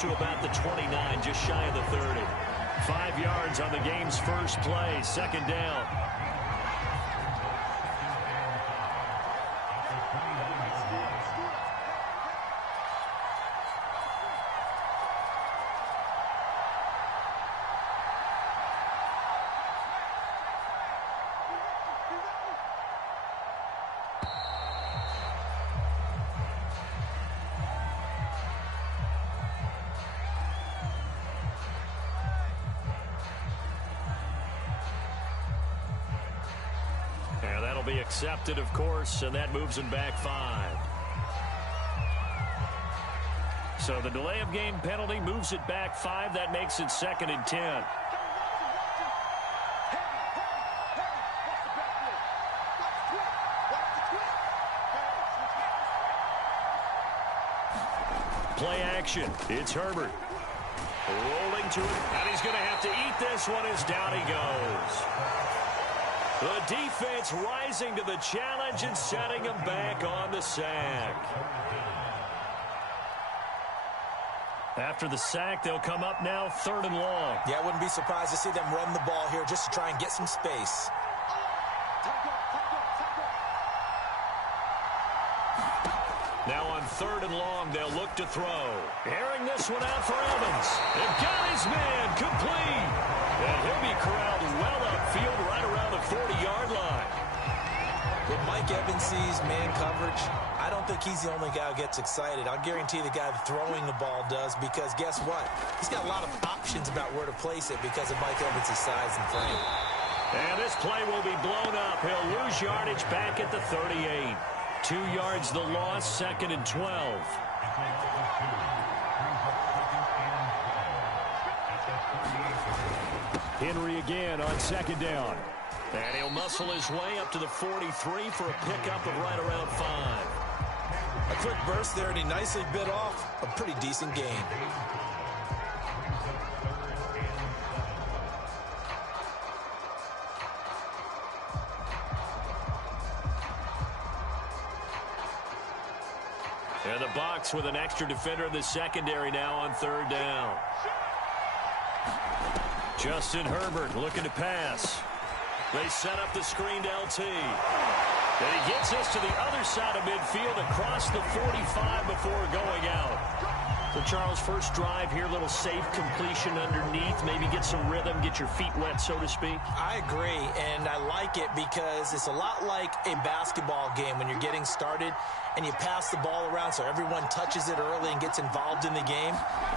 to about the 29, just shy of the 30. 5 yards on the game's first play, second down. Be accepted, of course, and that moves him back 5. So the delay of game penalty moves it back 5. That makes it 2nd and 10. Play action. It's Herbert. Rolling to it, and he's going to have to eat this one as down he goes. The defense rising to the challenge and setting him back on the sack. After the sack, they'll come up now 3rd and long. Yeah, I wouldn't be surprised to see them run the ball here just to try and get some space. Now on 3rd and long, they'll look to throw. Airing this one out for Evans. They've got his man complete. And he'll be corralled well upfield right around the 40-yard line. When Mike Evans sees man coverage, I don't think he's the only guy who gets excited. I'll guarantee the guy throwing the ball does, because guess what? He's got a lot of options about where to place it because of Mike Evans' size and frame. And this play will be blown up. He'll lose yardage back at the 38. 2 yards the loss, 2nd and 12. Henry again on 2nd down. And he'll muscle his way up to the 43 for a pickup of right around 5. A quick burst there, and he nicely bit off a pretty decent gain. And the box with an extra defender in the secondary now on 3rd down. Justin Herbert looking to pass. They set up the screened LT. And he gets us to the other side of midfield across the 45 before going out. So, Charles, first drive here, little safe completion underneath. Maybe get some rhythm, get your feet wet, so to speak. I agree, and I like it because it's a lot like a basketball game when you're getting started and you pass the ball around so everyone touches it early and gets involved in the game.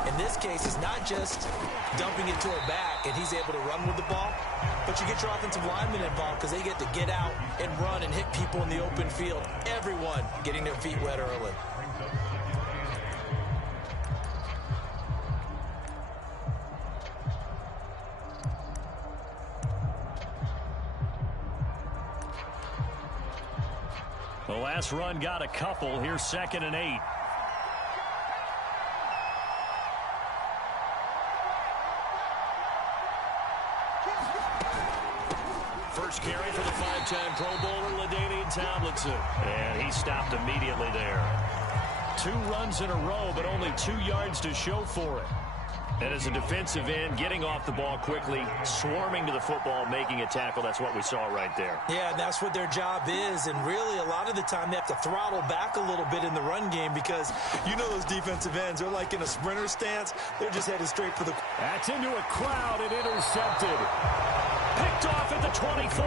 In this case, it's not just dumping it to a back and he's able to run with the ball, but you get your offensive linemen involved because they get to get out and run and hit people in the open field. Everyone getting their feet wet early. The last run got a couple. Here's 2nd and 8. First carry for the 5-time Pro Bowler, LaDainian Tomlinson. And he stopped immediately there. 2 runs in a row, but only 2 yards to show for it. And as a defensive end, getting off the ball quickly, swarming to the football, making a tackle. That's what we saw right there. Yeah, that's what their job is. And really, a lot of the time, they have to throttle back a little bit in the run game because you know those defensive ends, they're like in a sprinter stance. They're just headed straight for the... That's into a crowd and intercepted. Picked off at the 24.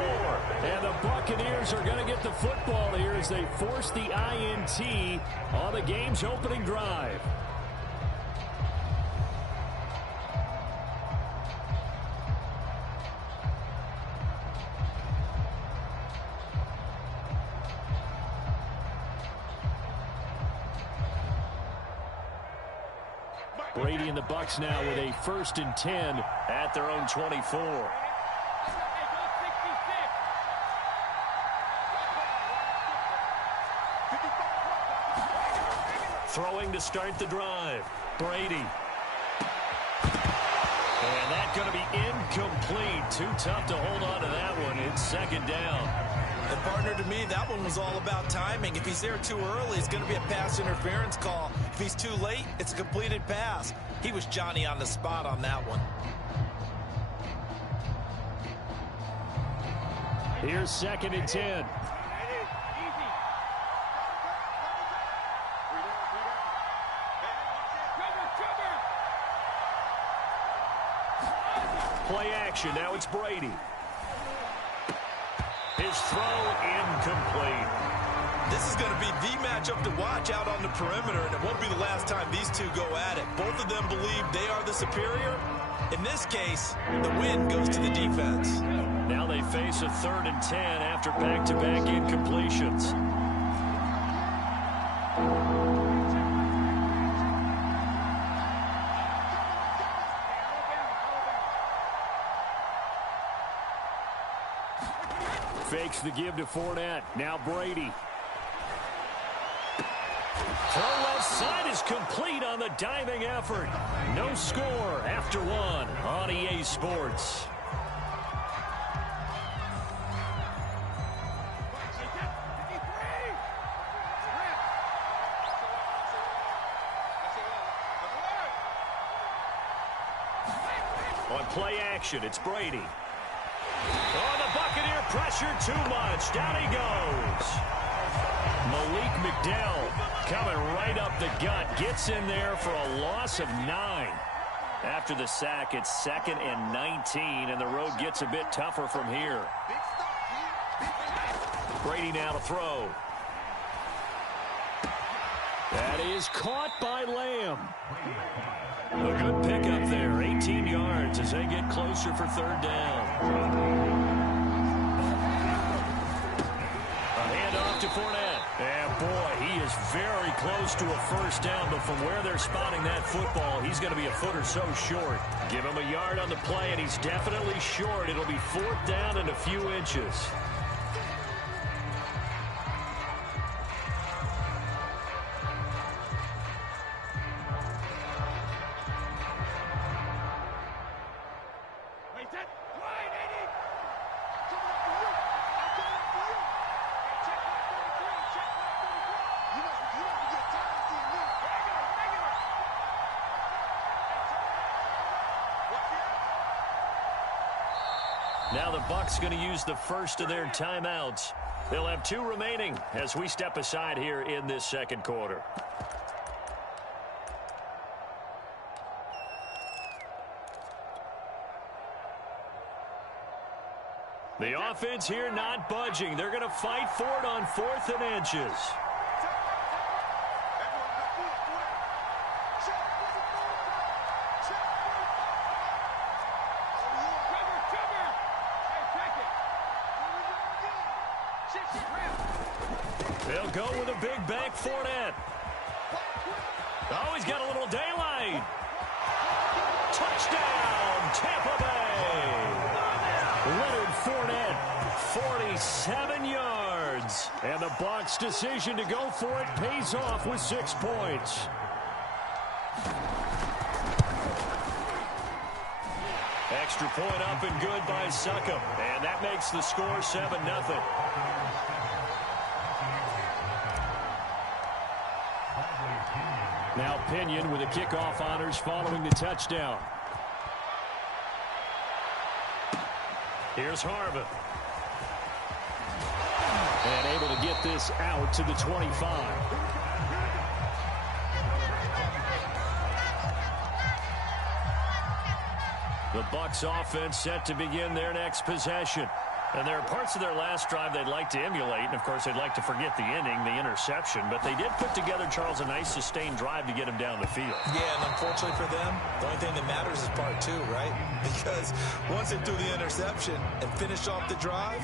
And the Buccaneers are going to get the football here as they force the INT on the game's opening drive. Brady and the Bucs now with a 1st and 10 at their own 24. Throwing to start the drive. Brady. And that going to be incomplete. Too tough to hold on to that one. It's second down. And partner, to me, that one was all about timing. If he's there too early, it's going to be a pass interference call. If he's too late, it's a completed pass. He was Johnny on the spot on that one. Here's second and 10. Play action. Now it's Brady. His throw incomplete. This is going to be the matchup to watch out on the perimeter, and it won't be the last time these two go at it. Both of them believe they are the superior. In this case, the win goes to the defense. Now they face a 3rd and 10 after back-to-back incompletions. Fakes the give to Fournette. Now Brady. Throw left side is complete on the diving effort. No score after one on EA Sports. On play action, it's Brady. Oh, the Buccaneer pressure too much. Down he goes. Malik McDowell coming right up the gut. Gets in there for a loss of 9. After the sack, it's 2nd and 19, and the road gets a bit tougher from here. Brady now to throw. That is caught by Lamb. A good pickup there. 18 yards as they get closer for 3rd down. To Fournette. And boy, he is very close to a 1st down, but from where they're spotting that football, he's going to be a foot or so short. Give him a yard on the play, and he's definitely short. It'll be 4th down and a few inches. Now the Bucs going to use the first of their timeouts. They'll have 2 remaining as we step aside here in this 2nd quarter. The offense here not budging. They're going to fight for it on 4th and inches. They'll go with a big bank Fournette. Oh, he's got a little daylight. Touchdown, Tampa Bay. Leonard Fournette, 47 yards. And the Bucs' decision to go for it pays off with 6 points. Extra point up and good by Succop. And that makes the score 7-0. Now Pinion with the kickoff honors following the touchdown. Here's Harvin. And able to get this out to the 25. The Bucs offense set to begin their next possession. And there are parts of their last drive they'd like to emulate. And, of course, they'd like to forget the inning, the interception. But they did put together, Charles, a nice sustained drive to get him down the field. Yeah, and unfortunately for them, the only thing that matters is part 2, right? Because once they threw the interception and finished off the drive,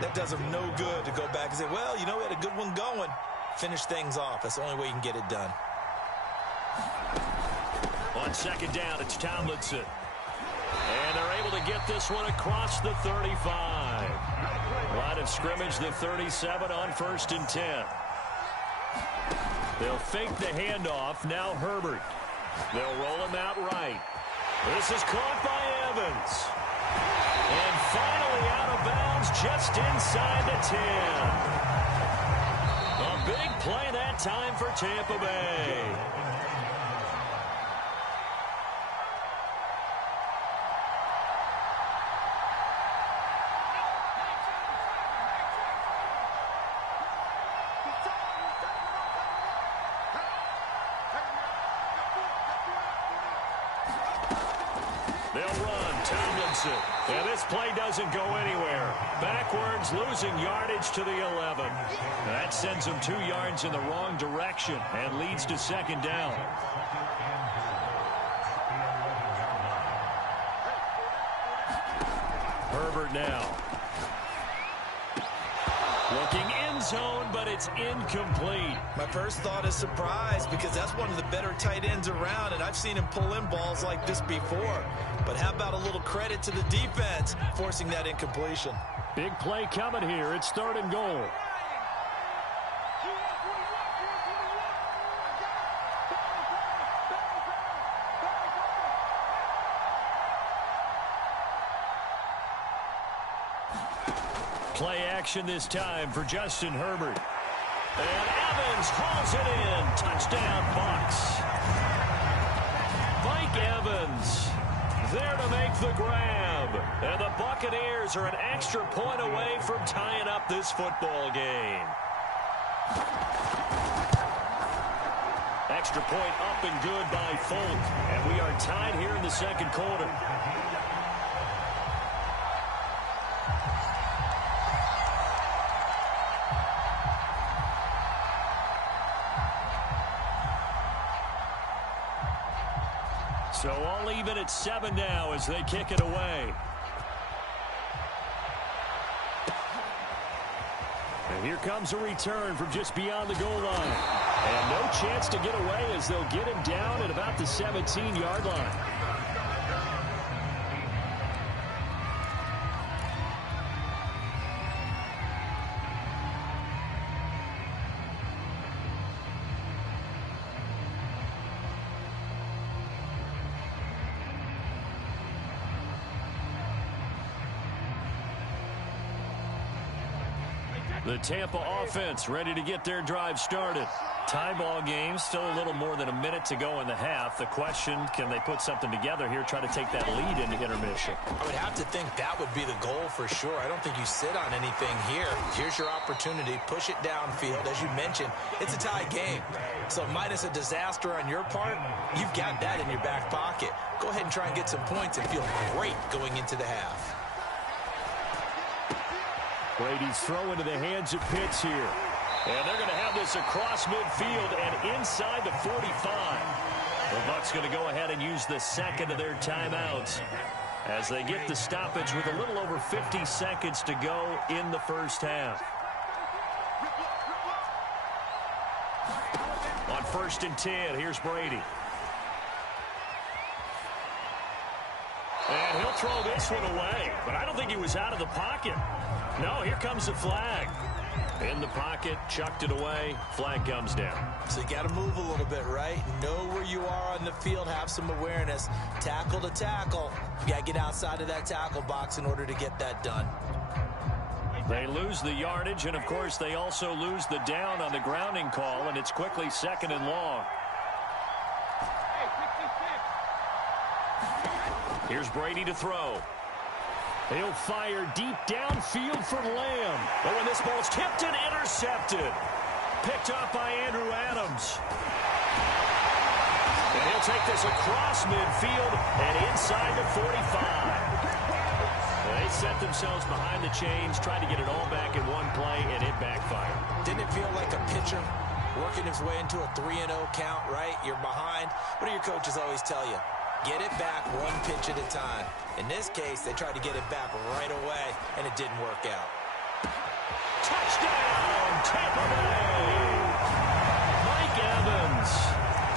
that does them no good to go back and say, well, you know, we had a good one going. Finish things off. That's the only way you can get it done. On 2nd down, it's Tomlinson. And they're able to get this one across the 35. Line of scrimmage, the 37 on 1st and 10. They'll fake the handoff. Now Herbert. They'll roll him out right. This is caught by Evans. And finally out of bounds just inside the 10. A big play that time for Tampa Bay. They'll run. Tomlinson. And this play doesn't go anywhere. Backwards, losing yardage to the 11. That sends them 2 yards in the wrong direction and leads to second down. Herbert now. Looking end zone, but it's incomplete. My first thought is surprise because that's one of the better tight ends around, and I've seen him pull in balls like this before. But how about a little credit to the defense forcing that incompletion? Big play coming here. It's 3rd and goal. Play action this time for Justin Herbert. And Evans hauls it in. Touchdown, Bucs. Mike Evans there to make the grab. And the Buccaneers are an extra point away from tying up this football game. Extra point up and good by Folk. And we are tied here in the second quarter. So all even at 7 now as they kick it away. And here comes a return from just beyond the goal line. And no chance to get away as they'll get him down at about the 17-yard line. The Tampa offense ready to get their drive started. Tie ball game, still a little more than a minute to go in the half. The question, can they put something together here, try to take that lead into intermission? I would have to think that would be the goal for sure. I don't think you sit on anything here. Here's your opportunity. Push it downfield. As you mentioned, it's a tie game. So minus a disaster on your part, you've got that in your back pocket. Go ahead and try and get some points and feel great going into the half. Brady's throw into the hands of Pitts here. And they're going to have this across midfield and inside the 45. The Bucs going to go ahead and use the second of their timeouts as they get the stoppage with a little over 50 seconds to go in the first half. On 1st and 10, here's Brady. And he'll throw this one away, but I don't think he was out of the pocket. No, here comes the flag. In the pocket, chucked it away, flag comes down. So you got to move a little bit, right? Know where you are on the field, have some awareness. Tackle to tackle. You got to get outside of that tackle box in order to get that done. They lose the yardage, and of course they also lose the down on the grounding call, and it's quickly 2nd and long. Here's Brady to throw. He'll fire deep downfield for Lamb. But when this ball's tipped and intercepted. Picked off by Andrew Adams. And he'll take this across midfield and inside the 45. They set themselves behind the chains, tried to get it all back in one play, and it backfired. Didn't it feel like a pitcher working his way into a 3-0 count, right? You're behind. What do your coaches always tell you? Get it back one pitch at a time. In this case, they tried to get it back right away, and it didn't work out. Touchdown, Tampa Bay! Mike Evans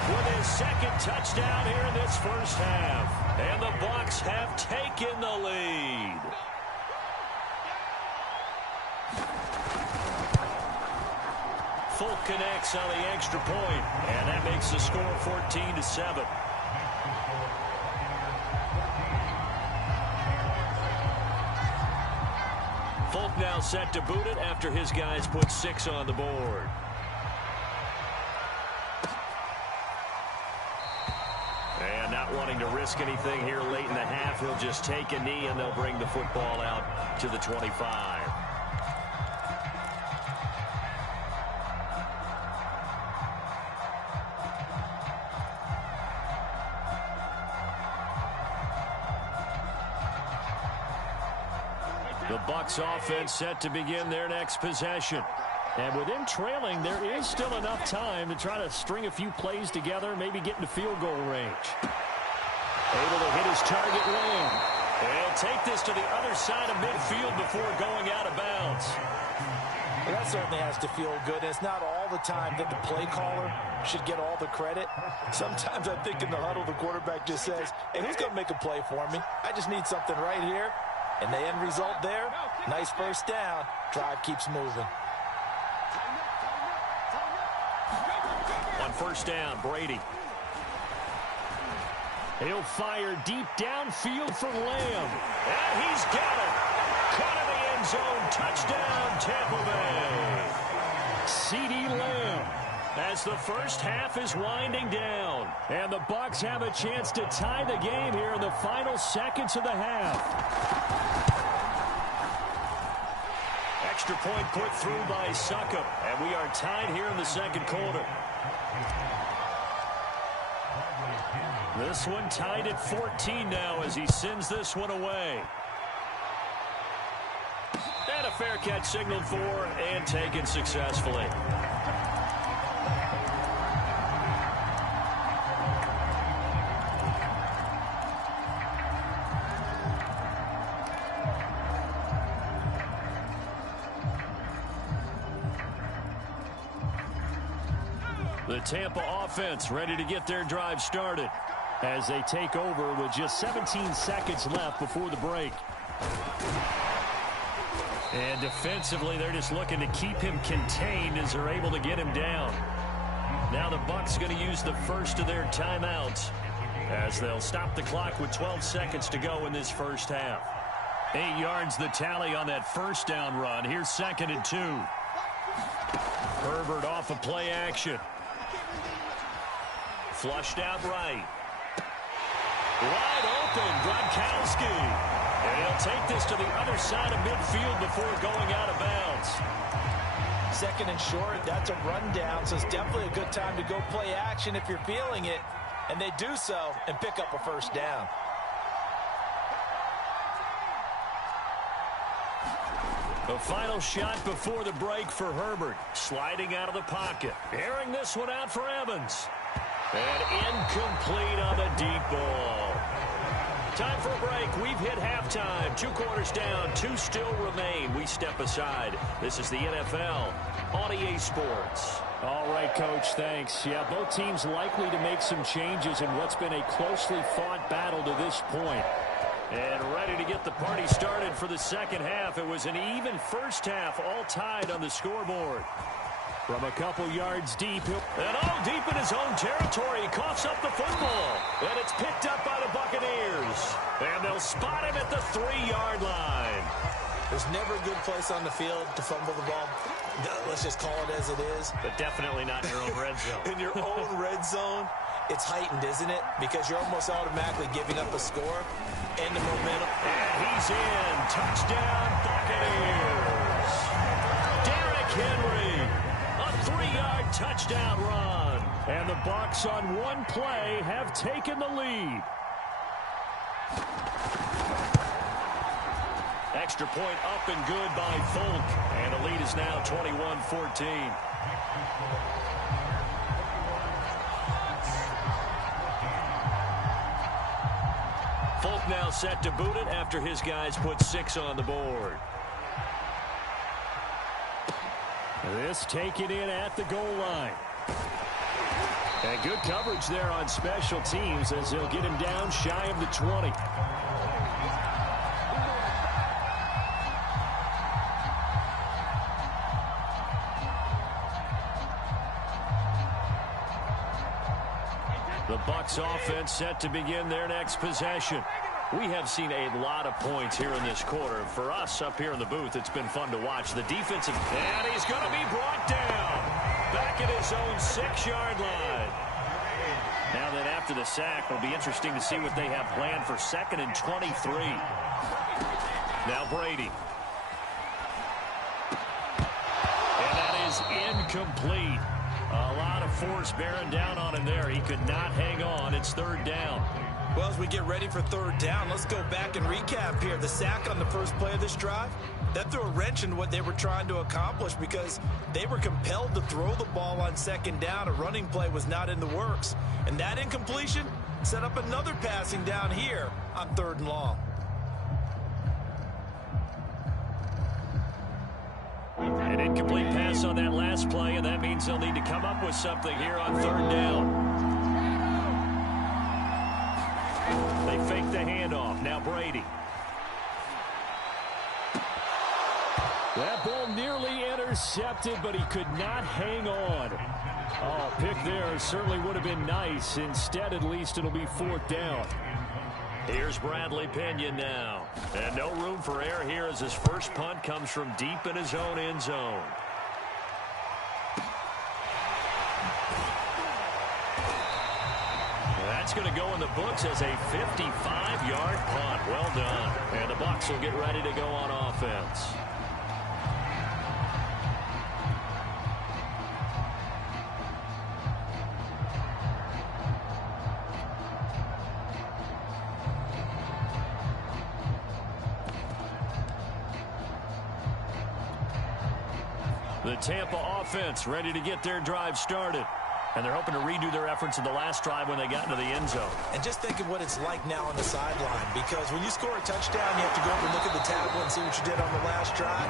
with his 2nd touchdown here in this first half. And the Bucs have taken the lead. Folk connects on the extra point, and that makes the score 14-7. Folk now set to boot it after his guys put 6 on the board. And not wanting to risk anything here late in the half, he'll just take a knee and they'll bring the football out to the 25. The Bucs offense set to begin their next possession. And with them trailing, there is still enough time to try to string a few plays together, maybe get into field goal range. Able to hit his target lane. They'll take this to the other side of midfield before going out of bounds. Well, that certainly has to feel good. It's not all the time that the play caller should get all the credit. Sometimes I think in the huddle, the quarterback just says, hey, who's going to make a play for me? I just need something right here. And the end result there, nice first down. Drive keeps moving. On first down, Brady. He'll fire deep downfield for Lamb. And he's got it. Caught in the end zone. Touchdown, Tampa Bay. CeeDee Lamb. As the first half is winding down. And the Bucs have a chance to tie the game here in the final seconds of the half. Extra point put through by Succop. And we are tied here in the second quarter. This one tied at 14 now as he sends this one away. And a fair catch signaled for and taken successfully. The Tampa offense ready to get their drive started as they take over with just 17 seconds left before the break. And defensively, they're just looking to keep him contained as they're able to get him down. Now the Bucs going to use the first of their timeouts as they'll stop the clock with 12 seconds to go in this first half. 8 yards the tally on that first down run. Here's 2nd and 2. Herbert off of play action. Flushed out right. Wide open, Gronkowski. And he'll take this to the other side of midfield before going out of bounds. 2nd and short, that's a rundown, so it's definitely a good time to go play action if you're feeling it. And they do so and pick up a first down. The final shot before the break for Herbert. Sliding out of the pocket. Airing this one out for Evans. And incomplete on the deep ball. Time for a break. We've hit halftime. 2 quarters down. 2 still remain. We step aside. This is the NFL on EA Sports. All right, Coach, thanks. Yeah, both teams likely to make some changes in what's been a closely fought battle to this point. And ready to get the party started for the second half. It was an even first half, all tied on the scoreboard. From a couple yards deep. And deep in his own territory. He coughs up the football. And it's picked up by the Buccaneers. And they'll spot him at the 3-yard line. There's never a good place on the field to fumble the ball. Let's just call it as it is. But definitely not in your own red zone. In your own red zone, it's heightened, isn't it? Because you're almost automatically giving up a score and the momentum. And he's in. Touchdown, Buccaneers. Derrick Henry. A 3-yard touchdown run. And the Bucs on one play have taken the lead. Extra point up and good by Folk. And the lead is now 21-14. Folk now set to boot it after his guys put 6 on the board. This taken in at the goal line. And good coverage there on special teams as they'll get him down shy of the 20. The Bucs offense set to begin their next possession. We have seen a lot of points here in this quarter. For us up here in the booth, it's been fun to watch. The defensive, and he's going to be brought down back at his own 6-yard line. Now that after the sack, it'll be interesting to see what they have planned for 2nd and 23. Now Brady. And that is incomplete. A lot of force bearing down on him there. He could not hang on. It's 3rd down. Well, as we get ready for 3rd down, let's go back and recap here. The sack on the first play of this drive, that threw a wrench in what they were trying to accomplish because they were compelled to throw the ball on 2nd down. A running play was not in the works. And that incompletion set up another passing down here on 3rd and long. An incomplete pass on that last play, and that means they'll need to come up with something here on 3rd down. They fake the handoff. Now Brady. That ball nearly intercepted, but he could not hang on. Oh, pick there certainly would have been nice. Instead, at least it'll be 4th down. Here's Bradley Pinion now. And no room for error here as his first punt comes from deep in his own end zone. That's going to go in the books as a 55-yard punt. Well done. And the Bucs will get ready to go on offense. The Tampa offense ready to get their drive started. And they're hoping to redo their efforts in the last drive when they got into the end zone. And just think of what it's like now on the sideline, because when you score a touchdown, you have to go over and look at the tablet and see what you did on the last drive.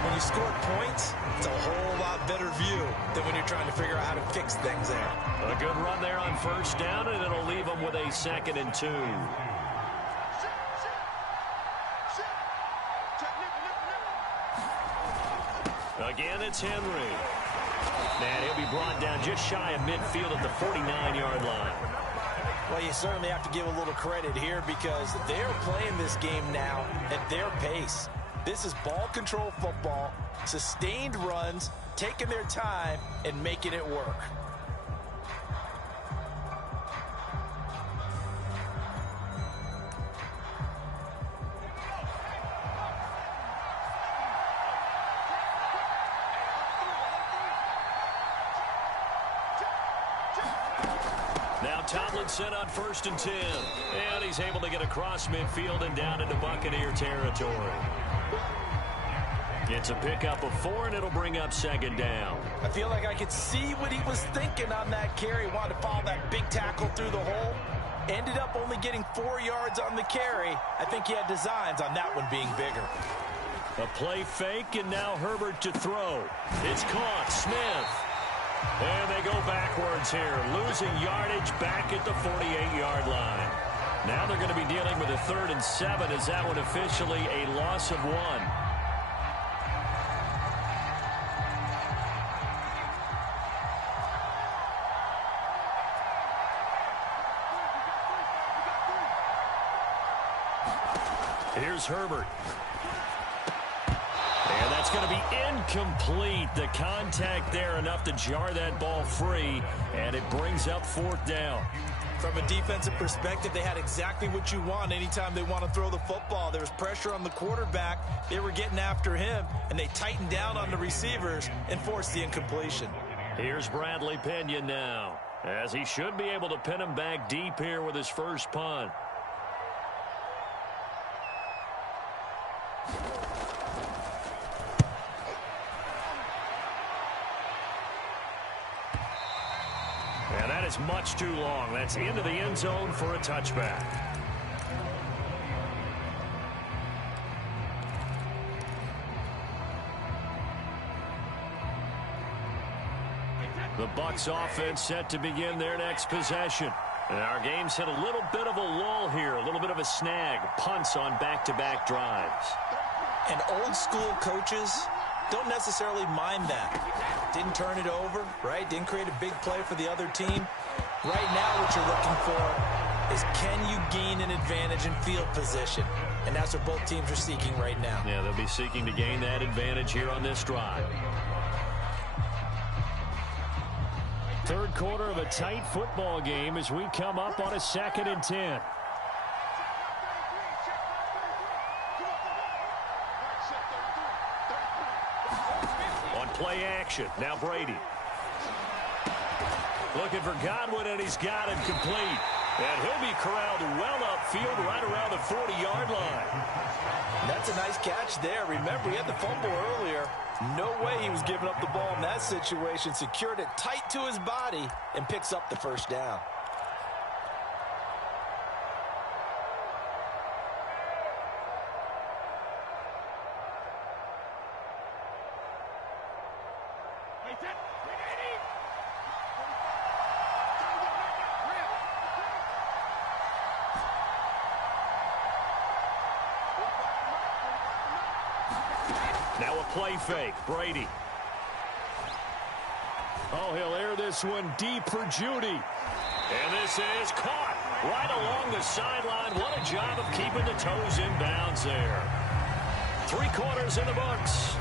When you score points, it's a whole lot better view than when you're trying to figure out how to fix things there. A good run there on 1st down, and it'll leave them with a 2nd and 2. Again, it's Henry. And he'll be brought down just shy of midfield at the 49-yard line. Well, you certainly have to give a little credit here because they're playing this game now at their pace. This is ball control football, sustained runs, taking their time, and making it work. Tomlinson on 1st and 10. And he's able to get across midfield and down into Buccaneer territory. It's a pickup of 4, and it'll bring up 2nd down. I feel like I could see what he was thinking on that carry. Wanted to follow that big tackle through the hole. Ended up only getting 4 yards on the carry. I think he had designs on that one being bigger. A play fake, and now Herbert to throw. It's caught. Smith. And they go backwards here, losing yardage back at the 48-yard line. Now they're going to be dealing with a 3rd and 7 as that one officially a loss of 1. Here's Herbert. And that's going to be incomplete. The contact there enough to jar that ball free, and it brings up 4th down. From a defensive perspective, they had exactly what you want anytime they want to throw the football. There was pressure on the quarterback. They were getting after him, and they tightened down on the receivers and forced the incompletion. Here's Bradley Pinion now, as he should be able to pin him back deep here with his first punt. And that is much too long. That's into the end zone for a touchback. The Bucs offense set to begin their next possession. And our game's hit a little bit of a lull here, a little bit of a snag. Punts on back-to-back drives. And old-school coaches don't necessarily mind that. Didn't turn it over, right? Didn't create a big play for the other team. Right now what you're looking for is can you gain an advantage in field position? And that's what both teams are seeking right now. Yeah, they'll be seeking to gain that advantage here on this drive. Third quarter of a tight football game as we come up on a 2nd and 10. On play action, now Brady. Looking for Godwin, and he's got him complete. And he'll be corralled well upfield right around the 40-yard line. That's a nice catch there. Remember, he had the fumble earlier. No way he was giving up the ball in that situation. Secured it tight to his body and picks up the first down. Now a play fake. Brady. Oh, he'll air this one deep for Judy. And this is caught right along the sideline. What a job of keeping the toes in bounds there. 3 quarters in the books.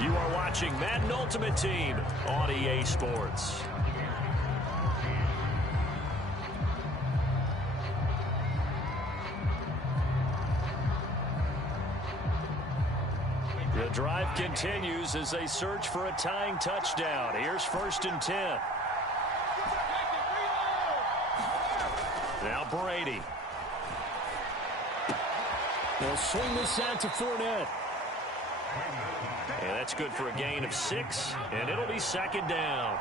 You are watching Madden Ultimate Team on EA Sports. The drive continues as they search for a tying touchdown. Here's 1st and 10. Now Brady. They'll swing this out to Fournette. And that's good for a gain of 6, and it'll be 2nd down.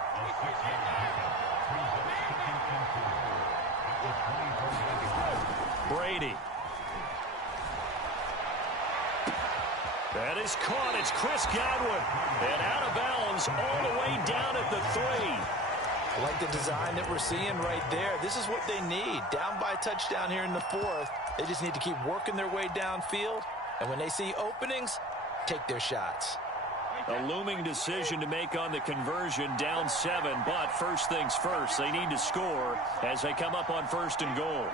Brady. That is caught. It's Chris Godwin. And out of bounds all the way down at the 3. I like the design that we're seeing right there. This is what they need. Down by a touchdown here in the 4th. They just need to keep working their way downfield. And when they see openings, take their shots. A looming decision to make on the conversion, down 7. But first things first, they need to score as they come up on 1st and goal.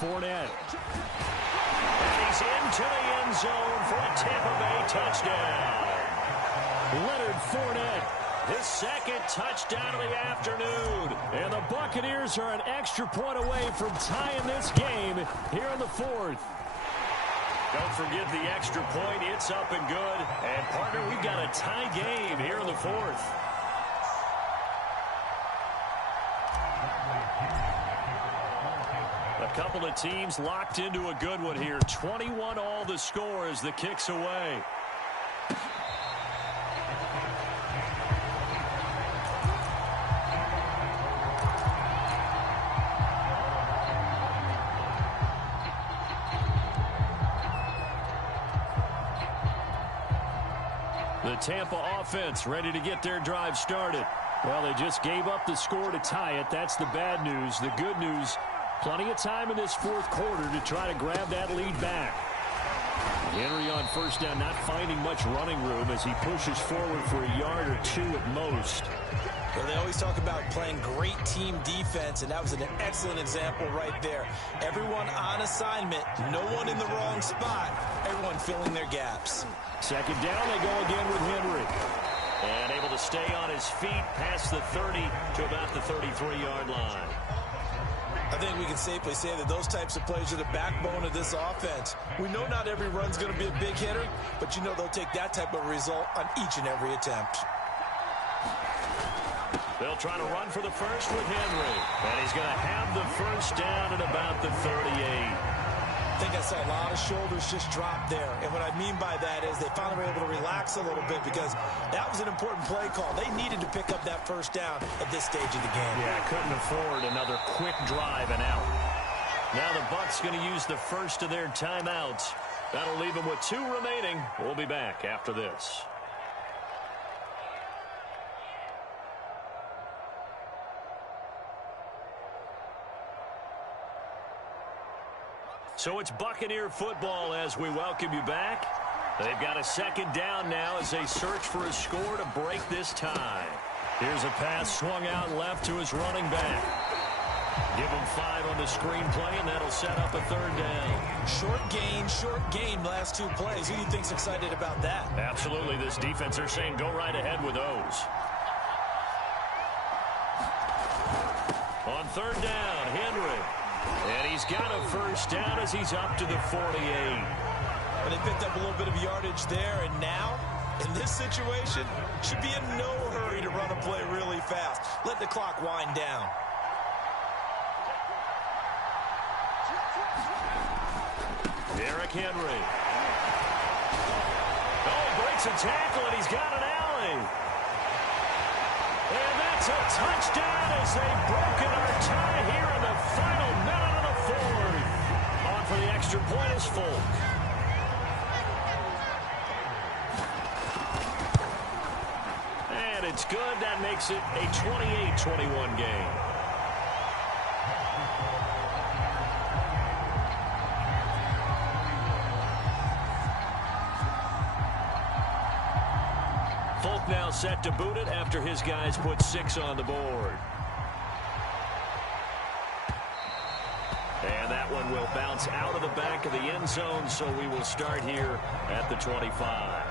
Fournette. And he's into the end zone for a Tampa Bay touchdown. Leonard Fournette. His 2nd touchdown of the afternoon. And the Buccaneers are an extra point away from tying this game here in the 4th. Don't forget the extra point. It's up and good. And, partner, we've got a tie game here in the 4th. A couple of teams locked into a good one here. 21 all the score as the kick's away. The Tampa offense ready to get their drive started. Well, they just gave up the score to tie it. That's the bad news. The good news, plenty of time in this 4th quarter to try to grab that lead back. Henry on 1st down, not finding much running room as he pushes forward for a yard or 2 at most. Well, they always talk about playing great team defense, and that was an excellent example right there. Everyone on assignment, no one in the wrong spot, everyone filling their gaps. 2nd down, they go again with Henry. And able to stay on his feet past the 30 to about the 33-yard line. I think we can safely say that those types of plays are the backbone of this offense. We know not every run's going to be a big hitter, but you know they'll take that type of result on each and every attempt. They'll try to run for the first with Henry. And he's going to have the first down at about the 38. I think I saw a lot of shoulders just drop there. And what I mean by that is they finally were able to relax a little bit because that was an important play call. They needed to pick up that first down at this stage of the game. Yeah, couldn't afford another quick drive and out. Now the Bucs going to use the first of their timeouts. That'll leave them with 2 remaining. We'll be back after this. So it's Buccaneer football as we welcome you back. They've got a 2nd down now as they search for a score to break this tie. Here's a pass swung out left to his running back. Give him 5 on the screenplay, and that'll set up a 3rd down. Short gain, last 2 plays. Who do you think's excited about that? Absolutely, this defense, they're saying go right ahead with those. On 3rd down, Henry. And he's got a 1st down as he's up to the 48. And they picked up a little bit of yardage there, and now, in this situation, should be in no hurry to run a play really fast. Let the clock wind down. Derrick Henry. Oh, he breaks a tackle, and he's got an alley. And that's a touchdown as they've broken our tie here in the final minute of the 4th. On for the extra point is Folk. And it's good. That makes it a 28-21 game. Folk now set to boot it after his guys put 6 on the board. And that one will bounce out of the back of the end zone, so we will start here at the 25.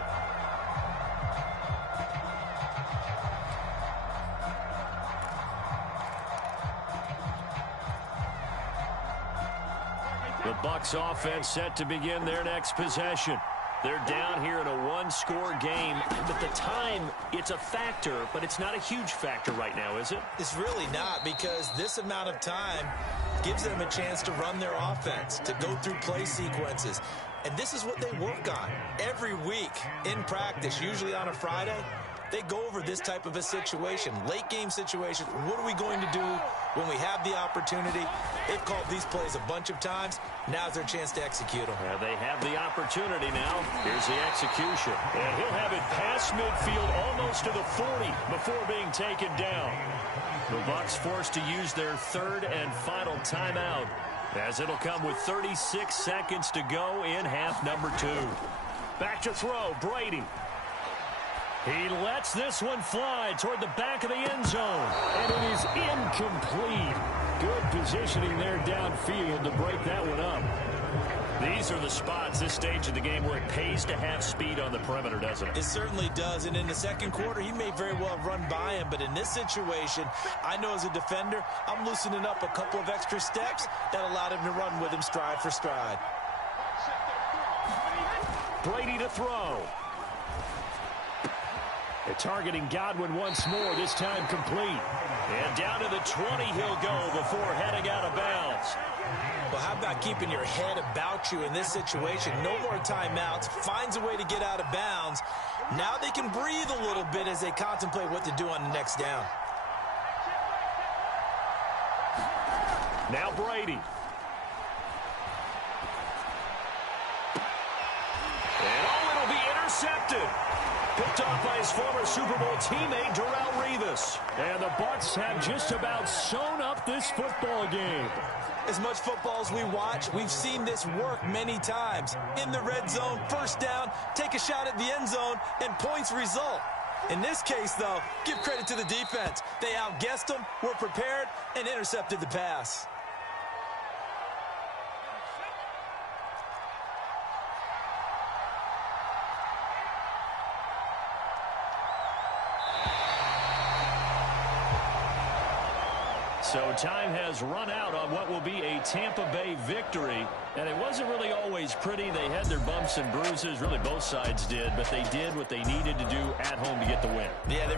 The Bucs offense set to begin their next possession. They're down here in a 1-score game, but the time, it's a factor, but it's not a huge factor right now, is it? It's really not, because this amount of time gives them a chance to run their offense, to go through play sequences. And this is what they work on every week in practice, usually on a Friday. They go over this type of a situation, late game situation. What are we going to do when we have the opportunity? They've called these plays a bunch of times. Now's their chance to execute them. Yeah, they have the opportunity now. Here's the execution. And he'll have it past midfield almost to the 40 before being taken down. The Bucs forced to use their 3rd and final timeout, as it'll come with 36 seconds to go in half number 2. Back to throw, Brady. He lets this one fly toward the back of the end zone. And it is incomplete. Good positioning there downfield to break that one up. These are the spots, this stage of the game, where it pays to have speed on the perimeter, doesn't it? It certainly does. And in the second quarter, he may very well run by him. But in this situation, I know as a defender, I'm loosening up a couple of extra steps that allowed him to run with him stride for stride. Brady to throw. They're targeting Godwin once more, this time complete. And down to the 20 he'll go before heading out of bounds. Well, how about keeping your head about you in this situation? No more timeouts. Finds a way to get out of bounds. Now they can breathe a little bit as they contemplate what to do on the next down. Now Brady. And it'll be intercepted. Picked off by his former Super Bowl teammate, Darrelle Revis. And the Bucs have just about sewn up this football game. As much football as we watch, we've seen this work many times. In the red zone, 1st down, take a shot at the end zone, and points result. In this case, though, give credit to the defense. They outguessed them, were prepared, and intercepted the pass. So time has run out on what will be a Tampa Bay victory. And it wasn't really always pretty. They had their bumps and bruises. Really, both sides did. But they did what they needed to do at home to get the win. Yeah, they